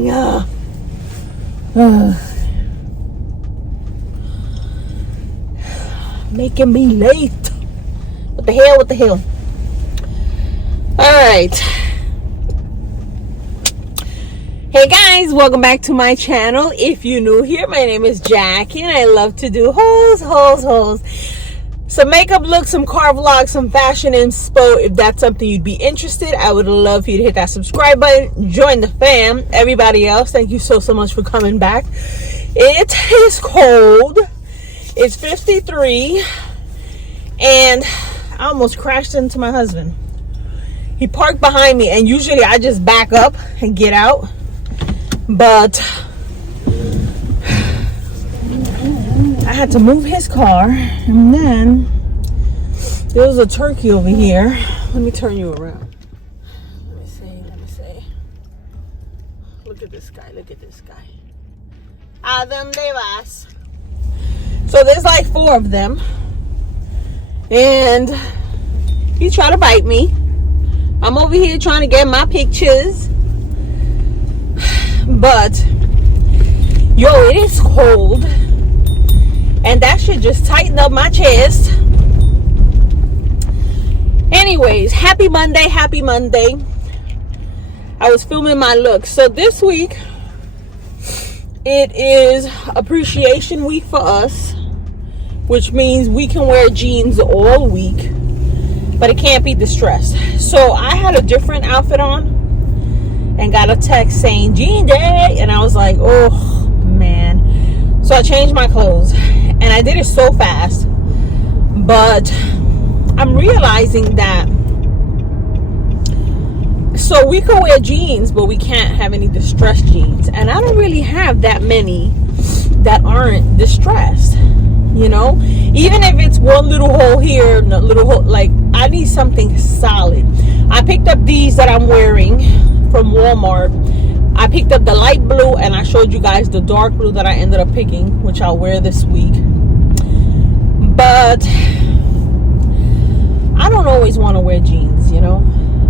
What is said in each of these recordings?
morning. Making me late. What the hell? What the hell? All right. Hey guys, welcome back to my channel. If you're new here, my name is Jackie and I love to do hauls. Some makeup looks, some car vlogs, some fashion inspo. If that's something you'd be interested, I would love for you to hit that subscribe button, join the fam. Everybody else, thank you so much for coming back. It is cold. It's 53 and I almost crashed into my husband. He parked behind me and usually I just back up and get out, but I had to move his car. And then there was a turkey over here. Let me turn you around. Let me see. Look at this guy. Adam de Vas. So there's like 4 of them. And he tried to bite me. I'm over here trying to get my pictures. But, yo, it is cold. And that should just tighten up my chest. Anyways, happy Monday. I was filming my look. So this week, it is appreciation week for us, which means we can wear jeans all week, but it can't be distressed. So I had a different outfit on and got a text saying jean day, and I was like, oh man. So I changed my clothes and I did it so fast, but I'm realizing that so we can wear jeans, but we can't have any distressed jeans, and I don't really have that many that aren't distressed, you know. Even if it's one little hole here and a little hole, like, I need something solid. I picked up these that I'm wearing from Walmart. I picked up the light blue and I showed you guys the dark blue that I ended up picking, which I'll wear this week. But I don't always want to wear jeans, you know.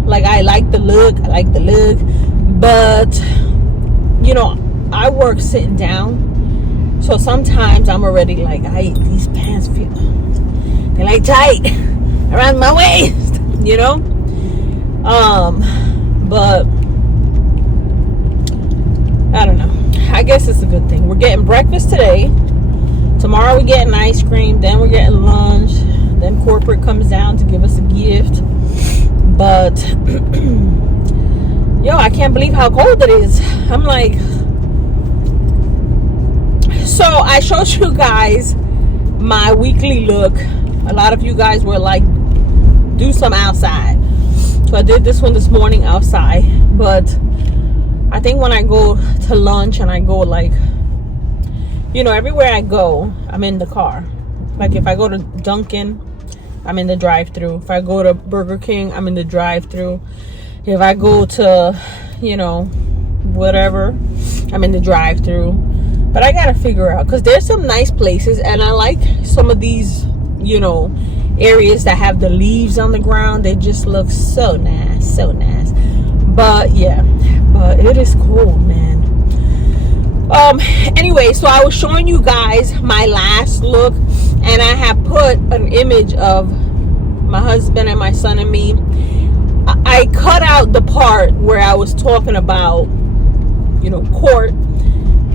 Like, I like the look, but you know, I work sitting down, so sometimes I'm already like, these pants feel, they're like tight around my waist, you know. But I don't know, I guess it's a good thing. We're getting breakfast today. Tomorrow we're getting ice cream, then we're getting lunch, then corporate comes down to give us a gift. But yo, I can't believe how cold it is. I'm like, so I showed you guys my weekly look. A lot of you guys were like, do some outside. So I did this one this morning outside. But I think when I go to lunch and I go, like, you know, everywhere I go, I'm in the car. Like, if I go to Dunkin', I'm in the drive-thru. If I go to Burger King, I'm in the drive-thru. If I go to, you know, whatever, I'm in the drive-thru. But I gotta figure out, because there's some nice places, and I like some of these, you know, areas that have the leaves on the ground. They just look so nice. But yeah, but it is cold, man. Anyway, so I was showing you guys my last look, and I have put an image of my husband and my son and me. I cut out the part where I was talking about, you know, court,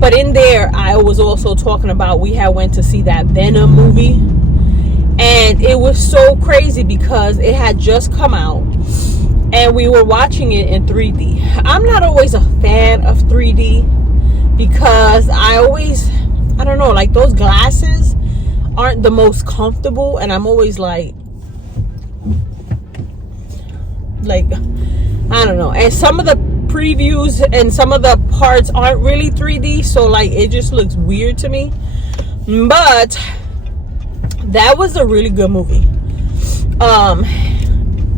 but in there I was also talking about we had went to see that Venom movie, and it was so crazy because it had just come out and we were watching it in 3D. I'm not always a fan of 3D because I don't know, like, those glasses aren't the most comfortable, and I'm always like I don't know. And some of the previews and some of the parts aren't really 3D, so like it just looks weird to me. But that was a really good movie.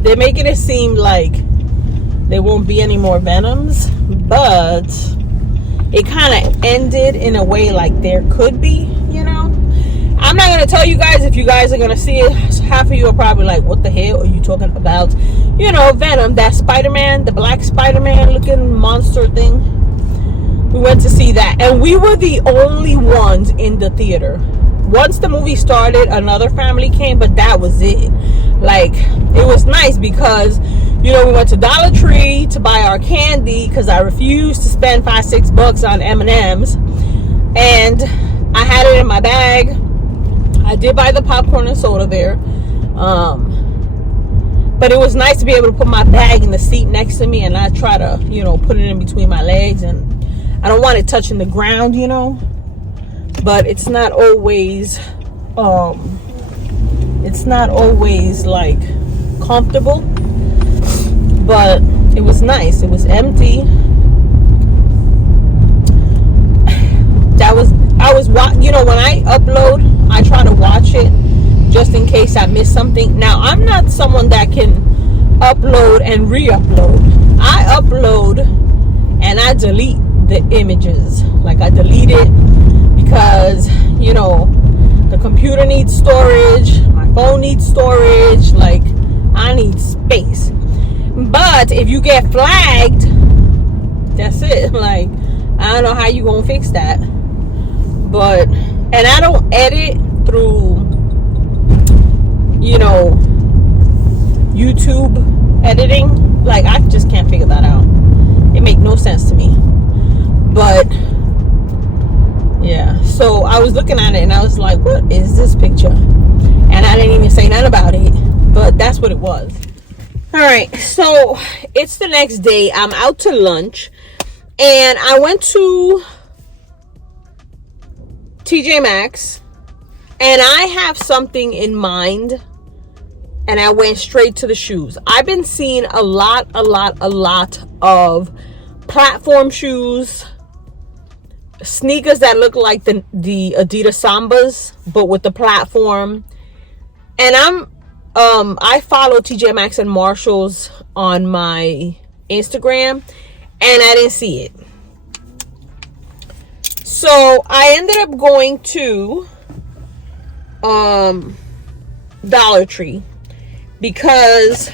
They're making it seem like there won't be any more Venoms, but it kind of ended in a way like there could be, you know. I'm not going to tell you guys. If you guys are going to see it, half of you are probably like, what the hell are you talking about? You know, Venom, that Spider-Man, the black Spider-Man looking monster thing. We went to see that, and we were the only ones in the theater. Once the movie started, another family came, but that was it. Like, it was nice because, you know, we went to Dollar Tree to buy our candy because I refused to spend $5-6 on M&Ms, and I had it in my bag. I did buy the popcorn and soda there, but it was nice to be able to put my bag in the seat next to me, and I try to, you know, put it in between my legs, and I don't want it touching the ground, you know. But it's not always like comfortable, but it was nice. It was empty. You know, when I upload, I try to watch it just in case I miss something. Now, I'm not someone that can upload and re-upload. I upload and I delete the images. Like, I delete it because, you know, the computer needs storage, my phone needs storage, like, I need space. But if you get flagged, that's it. Like, I don't know how you gonna fix that. But, and I don't edit through, you know, YouTube editing. Like, I just can't figure that out. It makes no sense to me. But yeah, so I was looking at it and I was like, what is this picture? And I didn't even say nothing about it, but that's what it was. All right, so it's the next day. I'm out to lunch, and I went to TJ Maxx, and I have something in mind, and I went straight to the shoes. I've been seeing a lot of platform shoes, sneakers that look like the Adidas Sambas, but with the platform. And I follow TJ Maxx and Marshalls on my Instagram, and I didn't see it. So I ended up going to Dollar Tree because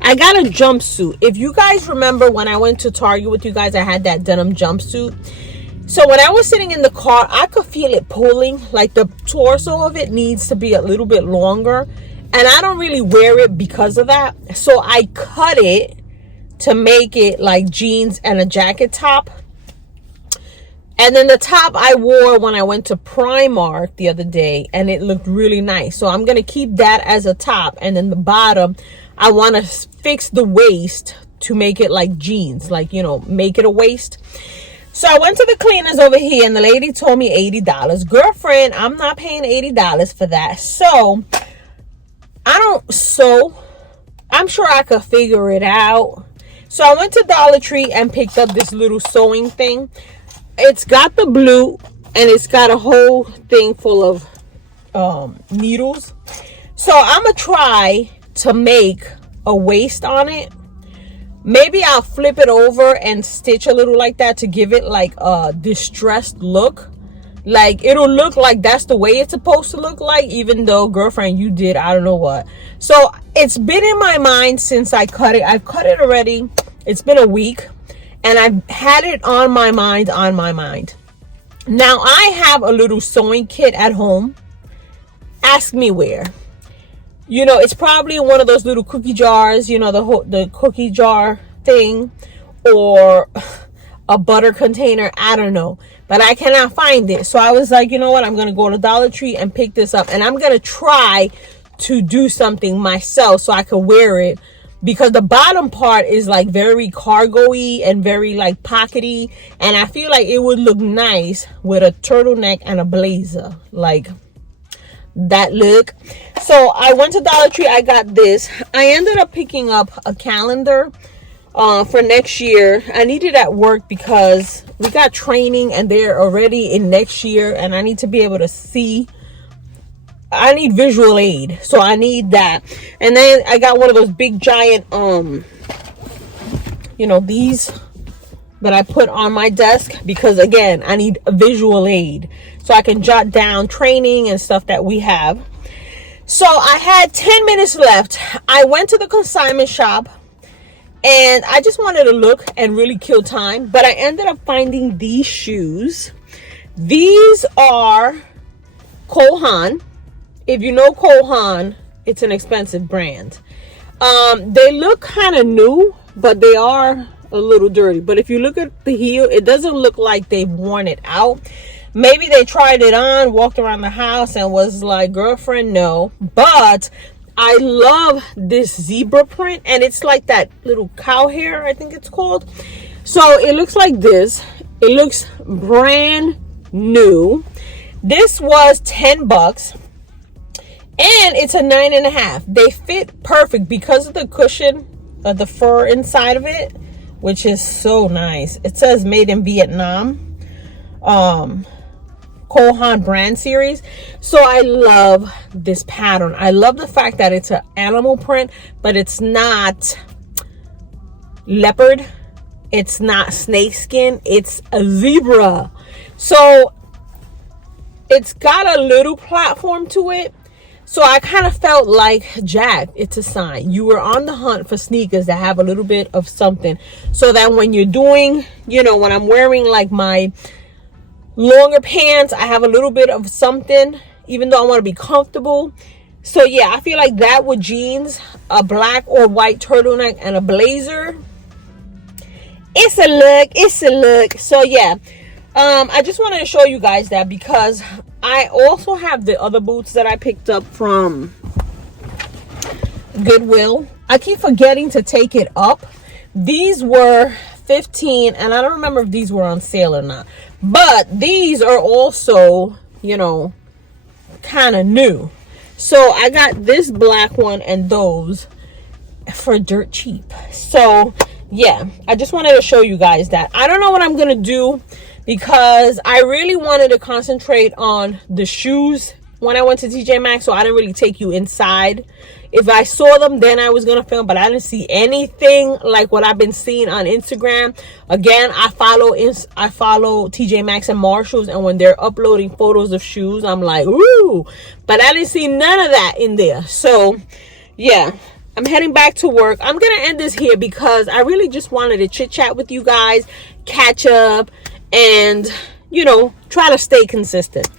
I got a jumpsuit. If you guys remember when I went to Target with you guys, I had that denim jumpsuit. So when I was sitting in the car, I could feel it pulling. Like, the torso of it needs to be a little bit longer, and I don't really wear it because of that. So I cut it to make it like jeans and a jacket top. And then the top I wore when I went to Primark the other day, and it looked really nice. So I'm going to keep that as a top. And then the bottom, I want to fix the waist to make it like jeans, like, you know, make it a waist. So I went to the cleaners over here, and the lady told me $80. Girlfriend, I'm not paying $80 for that. So I'm sure I could figure it out. So I went to Dollar Tree and picked up this little sewing thing. It's got the blue, and it's got a whole thing full of needles. So I'm gonna try to make a waist on it. Maybe I'll flip it over and stitch a little like that to give it like a distressed look. Like, it'll look like that's the way it's supposed to look like, even though, girlfriend, you did I don't know what. So it's been in my mind since I cut it. I've cut it already. It's been a week, and I've had it on my mind. Now I have a little sewing kit at home. Ask me where. You know, it's probably one of those little cookie jars, you know, the cookie jar thing, or a butter container. I don't know, but I cannot find it. So I was like, you know what? I'm going to go to Dollar Tree and pick this up, and I'm going to try to do something myself so I could wear it, because the bottom part is like very cargo-y and very like pockety, and I feel like it would look nice with a turtleneck and a blazer, like that look. So I went to Dollar Tree. I got this. I ended up picking up a calendar for next year. I need it at work because we got training and they're already in next year, and I need to be able to see. I need visual aid, so I need that. And then I got one of those big giant you know, these that I put on my desk, because again, I need a visual aid so I can jot down training and stuff that we have. So I had 10 minutes left. I went to the consignment shop, And I just wanted to look and really kill time, but I ended up finding these shoes. These are Cole Haan. If you know Cole Haan, it's an expensive brand. They look kind of new, but they are a little dirty. But if you look at the heel, it doesn't look like they've worn it out. Maybe they tried it on, walked around the house, and was like, girlfriend, no. But I love this zebra print, and it's like that little cow hair, I think it's called. So it looks like this. It looks brand new. This was 10 bucks, and it's a 9.5. They fit perfect because of the cushion of the fur inside of it, which is so nice. It says made in Vietnam. Cole Haan brand series. So I love this pattern. I love the fact that it's an animal print, but it's not leopard, it's not snake skin, it's a zebra. So it's got a little platform to it. So I kind of felt like, Jack, it's a sign you were on the hunt for sneakers that have a little bit of something, so that when you're doing, you know, when I'm wearing like my longer pants, I have a little bit of something, even though I want to be comfortable. So yeah, I feel like that with jeans, a black or white turtleneck, and a blazer, it's a look, it's a look. So yeah, I just wanted to show you guys that, because I also have the other boots that I picked up from Goodwill. I keep forgetting to take it up. These were $15, and I don't remember if these were on sale or not. But these are also, you know, kind of new. So I got this black one and those for dirt cheap. So yeah, I just wanted to show you guys that. I don't know what I'm gonna do, because I really wanted to concentrate on the shoes when I went to TJ Maxx, so I didn't really take you inside. If I saw them, then I was gonna film, but I didn't see anything like what I've been seeing on Instagram. Again, I follow TJ Maxx and Marshalls, and when they're uploading photos of shoes, I'm like, ooh, but I didn't see none of that in there. So yeah, I'm heading back to work. I'm gonna end this here because I really just wanted to chit chat with you guys, catch up, and, you know, try to stay consistent.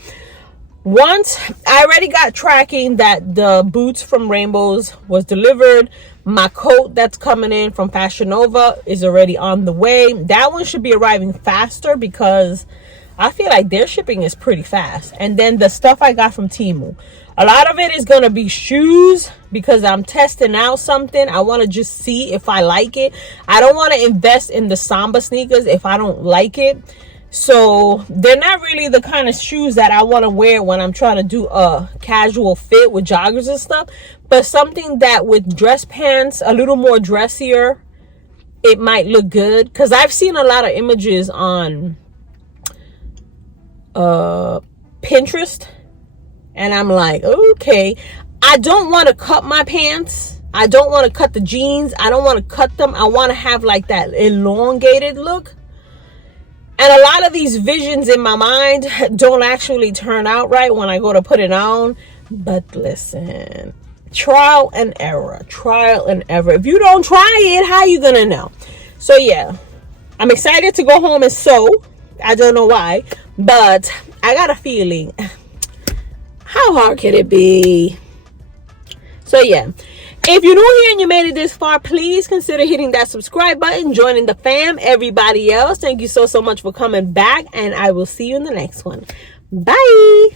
Once I already got tracking that the boots from Rainbows was delivered, my coat that's coming in from Fashion Nova is already on the way. That one should be arriving faster, because I feel like their shipping is pretty fast. And then the stuff I got from TEMU, a lot of it is going to be shoes, because I'm testing out something. I want to just see if I like it. I don't want to invest in the Samba sneakers if I don't like it. So they're not really the kind of shoes that I want to wear when I'm trying to do a casual fit with joggers and stuff. But something that with dress pants, a little more dressier, it might look good. Because I've seen a lot of images on Pinterest, and I'm like, okay, I don't want to cut my pants. I don't want to cut the jeans. I don't want to cut them. I want to have like that elongated look. And a lot of these visions in my mind don't actually turn out right when I go to put it on. But listen, trial and error, trial and error. If you don't try it, how you gonna know? So yeah, I'm excited to go home and sew. I don't know why, but I got a feeling. How hard can it be? So yeah, if you're new here and you made it this far, please consider hitting that subscribe button, joining the fam. Everybody else, thank you so much for coming back, and I will see you in the next one. Bye.